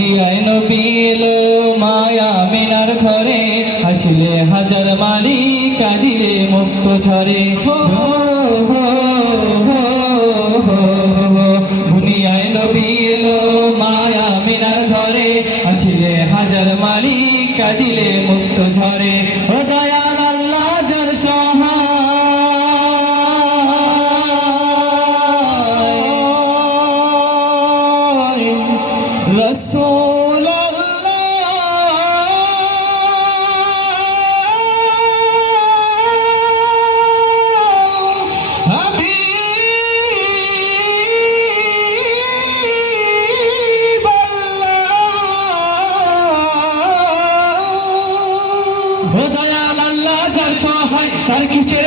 দুনিয়ায় নবী এলো মায়া মিনার ঘরে, হাসিলে হাজার মারি কাঁদিলে মুক্ত ঝরে। দুনিয়ায় নবী এলো মায়া মিনার ঘরে, হাসিলে হাজার মারি কাঁদিলে মুক্ত ঝরে। ও দয়াল আল্লাহ যার সহায় রাসূল ও দয়াল আল্লাহ যার সহায় তার কিসের